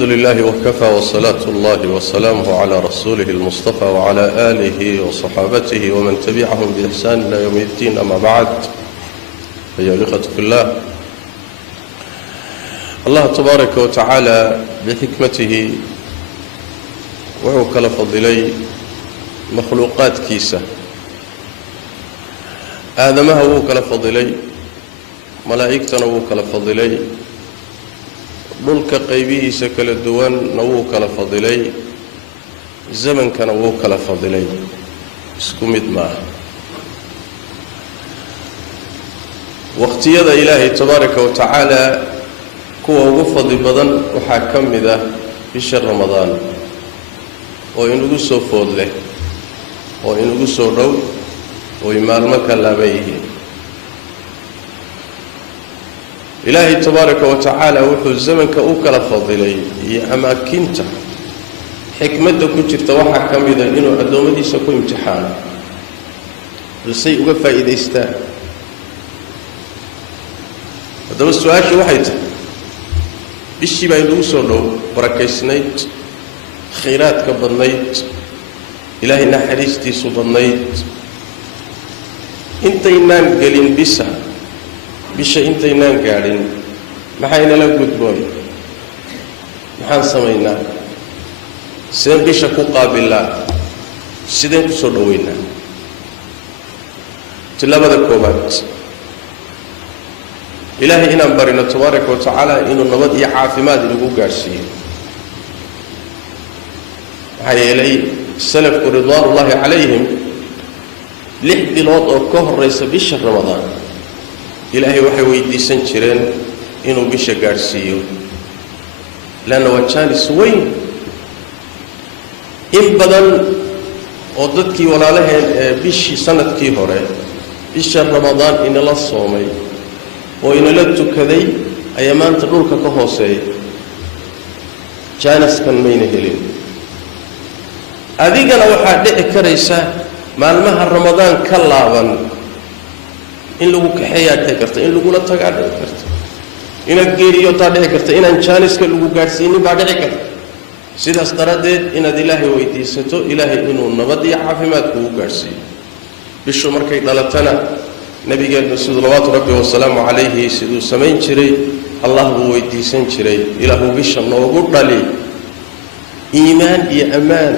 الحمد لله وكفى والصلاة الله وسلامه على رسوله المصطفى وعلى آله وصحابته ومن تبعهم بإحسان إلى يوم الدين. أما بعد، أيها الإخوة في الله، الله تبارك وتعالى بحكمته وهو فضلي مخلوقات كيسة آدمها هو فضلي ملائكتنا هو فضلي dhulka qaybihiisa kala duwanna wuu kala fadilay, zamankana wuu kala fadilay, isku mid maaha. waqtiyada ilaahay tabaaraka wa tacaala kuwa ugu fadli badan waxaa ka mid ah bisha ramadaan oo inugu soo food leh, oo inugu soo dhow, oo maalmo ka laaban yihiin. إلهي تبارك وتعالى وحو الزمن كأوكل فضلي يا أماكنته حكمته كنت توحى كمذا إنه أدومدي سكو امتحان السيء وقفا إذا استاء. هذا السؤال شو واحد بشي بايلو سولو بركيسنيت خيرات كبضنيت إلهي نحريستي صبنيت انت إنان قلين بسا bisha intaynaan gaadhin maxayna la gudboon, maxaan samaynaa, sideen bisha ku qaabilaa, sideen ku soo dhoweynaa. tilabada koobaad ilaahay inaan barino tabaaraka wa tacaala inuu nabad iyo caafimaad inagu gaadhsiiyo. maxaa yeelay salafku ridwaanullaahi calayhim 6 bilood oo ka horraysa bisha ramadaan ilaahay waxay weydiisan jireen inuu bisha gaadhsiiyo, lanna waa jaanis weyn. in badan oo dadkii walaalaheen ee bishii sanadkii hore bisha ramadaan inala soomay oo inala tukaday ayaa maanta dhulka ka hooseeya, jaaniskan mayna helin. adigana waxaa dhici karaysa maalmaha ramadaan ka laaban in lagu kaxeeyaa dhici karta, in lagula tagaa dhici karta, inaad geeriyotaa dhici karta, inaan jaaniska lagu gaadhsiinin baa dhici karta. sidaas daraaddeed inaad ilaahay weydiisato ilaahay inuu nabad iyo caafimaad kugu gaadhsiiyo. bishu markay dhalatana nabigeennu salawaatu rabbi wasalaamu calayhi siduu samayn jiray allah buu weydiisan jiray, ilaahu bisha noogu dhali iimaan iyo ammaan,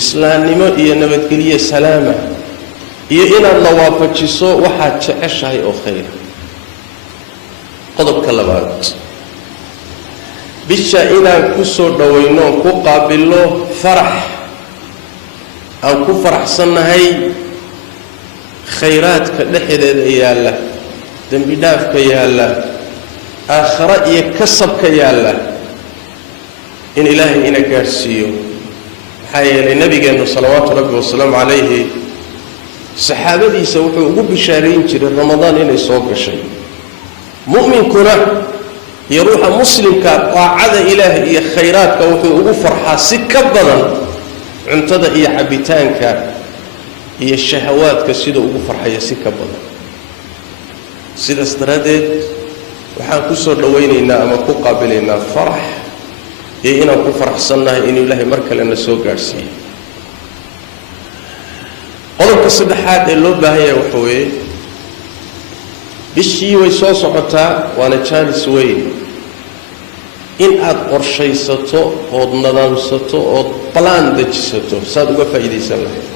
islaamnimo iyo nabadgelyo salaama, iyo inaad la waafajiso waxaad jeceshahay oo khayr. qodobka labaad, bisha inaan ku soo dhowayno ku qaabilno farax aan ku faraxsannahay khayraadka dhexdeeda yaalla, dembi dhaafka yaalla, aakhira iyo kasabka yaalla, in ilaahay ina gaadhsiiyo. maxaa yeelay nabigeennu salawaatu rabbi wasalaamu calayhi saxaabadiisa wuxuu ugu bishaarayn jiray ramadaan inay soo gashay. mu'minkuna iyo ruuxa muslimka daacada ilaahay iyo khayraadka wuxuu ugu farxaa si ka badan cuntada iyo cabitaanka iyo shahawaadka sida ugu farxaya si ka badan. sidaas daraaddeed waxaan ku soo dhowaynaynaa ama ku qaabilaynaa farax iyo inaan ku faraxsannahay inuu ilaahay mar kalena soo gaadhsiiyo. qodobka saddexaad ee loo baahan yahay waxa weeye bishii way soo socotaa, waana jaanis weyn in aad qorshaysato ood nadaamsato ood balaan dejisato saad uga faa'iidaysan lahayd.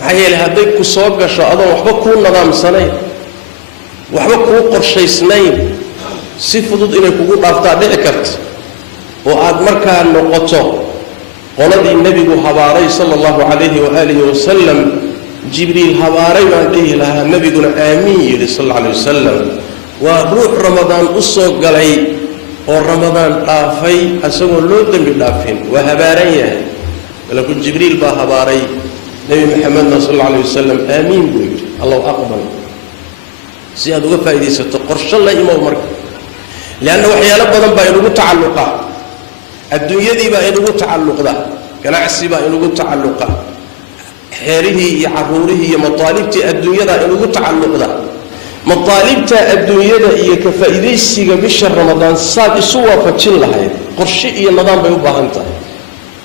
maxaa yeelay hadday ku soo gasho adoon waxba kuu nadaamsanayn, waxba kuu qorshaysnayn, si fudud inay kugu dhaaftaa dhici karta oo aad markaa noqoto qoladii nebigu habaaray sala allahu calayhi waaalihi wasalam. jibriil habaaray baan dhihi lahaa, nebiguna aamiin yidhi sal alla alay wasalam. waa ruux ramadaan u soo galay oo ramadaan dhaafay asagoo loo dembi dhaafin, waa habaaran yahay. malaku jibriil baa habaaray nebi maxamedna sal alla alay wasalam, aamiin buu yidhi, allahu aqbal. si aad uga faa'iidaysato qorsho la imow marka, leanna waxyaalo badan baa inugu tacalluqa. adduunyadii baa inugu tacalluqda, ganacsi baa inugu tacalluqa, xeerihii iyo carruurihii iyo mataalibtii adduunyadaa inugu tacalluqda. مطالبتا الدنيا إيه كفائديسي بشهر رمضان صاد سوى فتشل لهاي قرشي إيه النظام بيوبا هانتا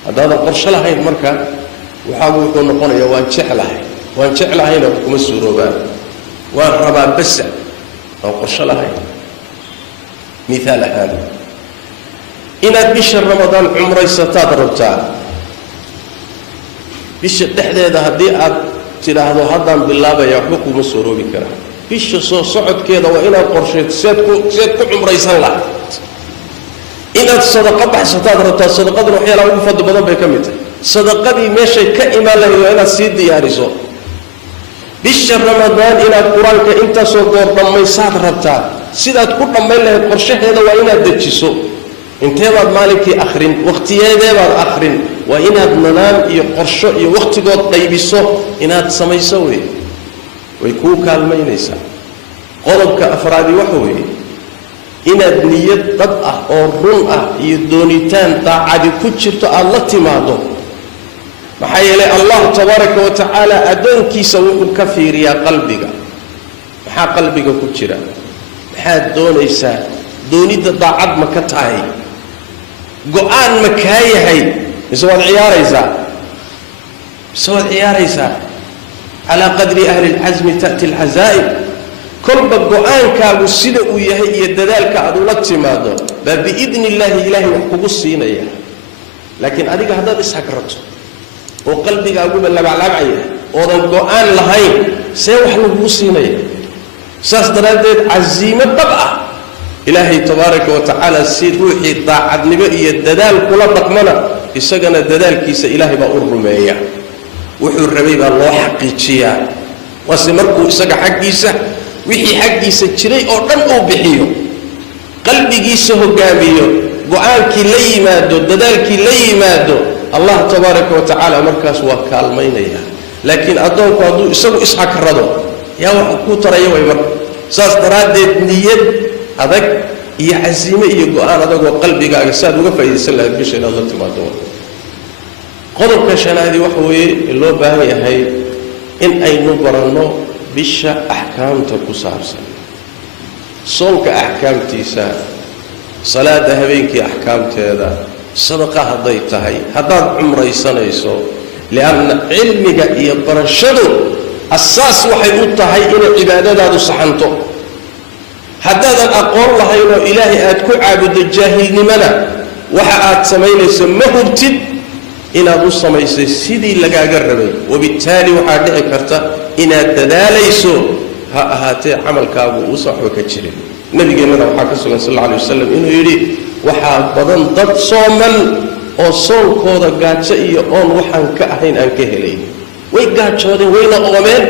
هذا القرش لهاي المركة وحاول يكون نقول يا وان شحلها وان شحلها هنا بكم السروبان وان ربا بس أو قرش لهاي مثال هذا إن بشهر رمضان عمري ستادربتا بشهر تحدي هذا هدي ترى هذا بالله بيحكم السروبي كره بشهر صعد كذا وإن القرشة سيدكو عمري سلا إن الصدقة بحثتها دربتها الصدقة روح يلا وفضل بدل بكمته صدقة دي ماشي كإيمان له وإن السيد دياريزو بشهر رمضان إن القرآن كإنت صدور ضمي صاد ربتها سيدا تكون ضمي له القرشة هذا وإن الدجسو انت هذا مالكي آخرين وقتي هذا آخرين وإن النظام يقرشة وقت قد طيبسو إن هذا سوي ويكون كالمين يسا قلبك أفرادي وحوي إن الدنيا قطعة أو رنعة يدونيتان طاعة كتشرت الله تماضو محايلة الله تبارك وتعالى أدونك سوء كثير يا قلبك محا قلبك كتشرا محا دونيسا دوني طاعة مكتاهي قوان مكاي هاي بسوى العيار يسا بسوى العيار يسا على قدر أهل العزم تأتي العزائم كل بقوان كابو السيدة ويهي يددالك عدولت ماذا بإذن الله إلهي وحكو السينية لكن أديك هذا إسحاك رجل وقلبك أقول بل لبعيه وضن قوان لهين سيوح له السينية ساستردد عزيمة طبعا إلهي تبارك وتعالى السيد روحي طاعد نبئي يددال كل بقمنا إساقنا الددال كيس إلهي بأور رمية وحو الربيب الله حقيقيا وسمركو إساق حقيسة wixii xaqiisa jiray oo dhan uu bixiyo qalbigiisa hogaamiyo go'aankii la yimaado dadaalkii la yimaado Allah tabaaraka wa ta'ala markaas waa kaalmaynaya laakiin adoonku haduu isagu isxakarado yaa wax ku tarayo way mar saas daraadeed niyad adag iyo casiime iyo go'aan adag oo qalbigaaga saad uga faa'iideysan lahayd bisha inaad la timaado qodobka shanaadi waxa weeye loo baahan yahay in aynu baranno bisha ahkaamta ku saabsan soonka ahkaamtiisa salaada habeenkii ahkaamteeda sadaqa haday tahay hadaad umraysanayso lianna cilmiga iyo barashadu asaas waxay u tahay in cibaadadaadu saxanto hadaadan aqoon lahayn oo ilaahay aad ku caabudo jaahilnimada waxa aad samaynayso ma hubtid inaad u samaysay sidii lagaaga rabay wabitaali waxaa dhici karta inaad dadaalayso ha ahaatee camalkaagu uu saxo ka jirin nabigeena waxa ka sugan sallallahu alayhi wasallam inuu yiri waxa badan dad sooman oo soonkooda gaajo iyo oon waxaan ka ahayn aan ka helayn way gaajoodeen wayna oomeen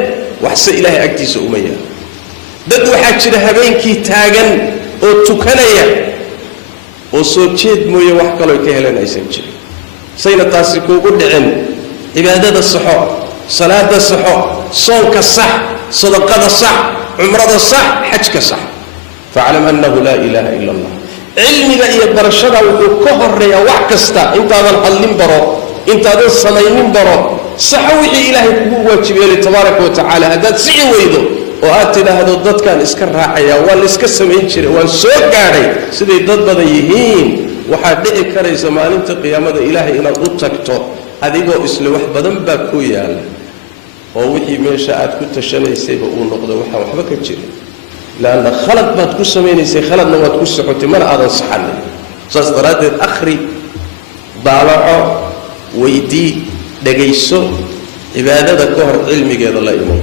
waxse ilaahay agtiisa uma yahay dad waxa jira habeenkii taagan oo tukanaya oo soo jeed mooye wax kale ka helanaysan jirin sayna taasi kuugu dhicin cibaadada saxo salaada saxo soonka sax sadaqada sax umrada sax xajka sax fa'lam annahu la ilaha illa allah cilmiga iyo barashada wuxuu ka horeeya wax kasta intaadan hadlin baro intaadan samaynin baro sax wixii ilaahay kugu waajibiyay tabaaraka wa ta'ala hadaad sii weydo oo aad tiraahdo dadkan iska raacaya waa la iska sameyn jiray waan soo gaaray sidii dad badan yihiin waxa dhici karaysa maalinta qiyaamada ilaahay inaad u tagto adigoo isla wax badan baa ku yaala oo wixii meesha aad ku tashanaysayba uu noqdo waxa waxba ka jirin laana khalad baad ku sameeynaysaa khaladna waad ku socotay mar aadan saxanin saas daraadeed akhri daabaco weydii dhagayso cibaadada ka hor cilmigeeda la imo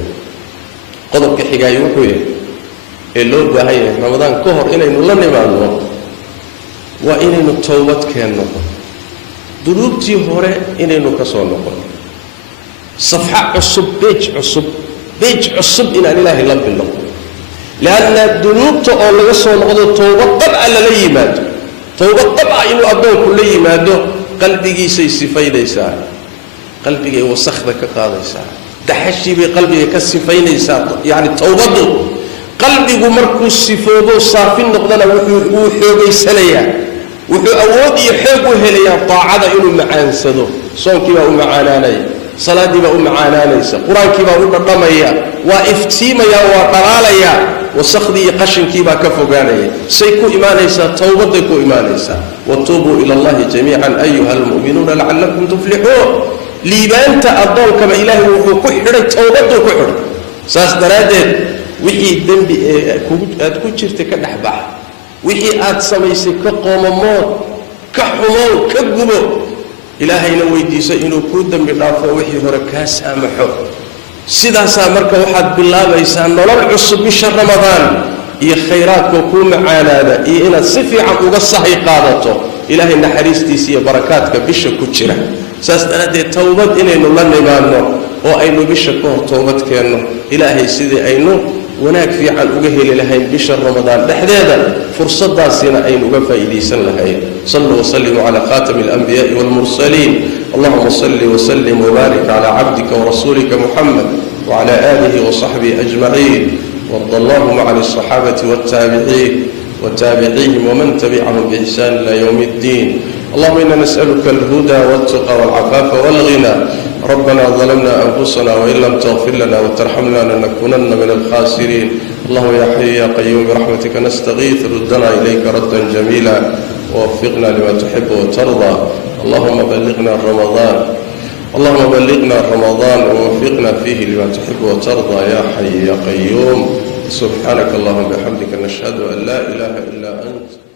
qodobka xigay wuxuu yahay ee loo baahan yahay ramadaan ka hor inaynu la nimaadno waa inaynu toobad keenno dunuubtii hore inaynu ka soo noqono safxa cusub beej cusub inaan ilaahay la bilowno laana dunuubta oo laga soo noqdo toobad dabca la yimaado toobad dabca inuu adoonku la yimaado qalbigiisa sifaynaysaa qalbiga wasakhda ka qaadaysaa daxashii bay qalbiga ka sifaynaysaa yani toobadu qalbigu markuu sifoobo saafin noqdana wuxuu xoogaysanayaa wuxuu awood iyo xoog u helayaa taacada inuu macaansado soonkii baa u macaanaanay صلاتي بقى معانانيسا قرآنكي بقى ضميا وافتيميا وقلاليا وسخدي قشنكي بقى كفوغانيا سيكو إيمانيسا توبتكو إيمانيسا وتوبوا إلى الله جميعا أيها المؤمنون لعلكم تفلحون ليبانت أضل كما إلهي وحو كحر توبتو كحر ساس درادين وحي الدنب كجرت كدحبح وحي سميسي كقوممون كحمون كقبو إلهي نويديسا إنو كودن بالله وحي هركاس أمحو سيداسا مركا وحد بالله بيسان نولل عصب بشهر رمضان إيه خيرات وكوم عانادا إيه إنا صفي عن أغصحي قادته إلهي نحريستيسي بركاتك بشا كتشرة ساستنا دي توبت إنو لن نبانو وأينو بشا كوه توبت كأنو إلهي سيدي أينو وناك في عن أجهل لهين بشهر رمضان لحدادا فرصة داسنا أين أجفا إليسا لهين صلوا وسلموا على خاتم الأنبياء والمرسلين اللهم صل وسلم وبارك على عبدك ورسولك محمد وعلى آله وصحبه أجمعين وارض اللهم عن الصحابة والتابعين وتابعيهم ومن تبعهم بإحسان إلى يوم الدين اللهم إنا نسألك الهدى والتقى والعفاف والغنى ربنا ظلمنا أنفسنا وإن لم تغفر لنا وترحمنا لنكونن من الخاسرين اللهم يا حي يا قيوم برحمتك نستغيث ردنا إليك ردا جميلا ووفقنا لما تحب وترضى اللهم بلغنا رمضان ووفقنا فيه لما تحب وترضى يا حي يا قيوم سبحانك اللهم بحمدك نشهد أن لا إله إلا أنت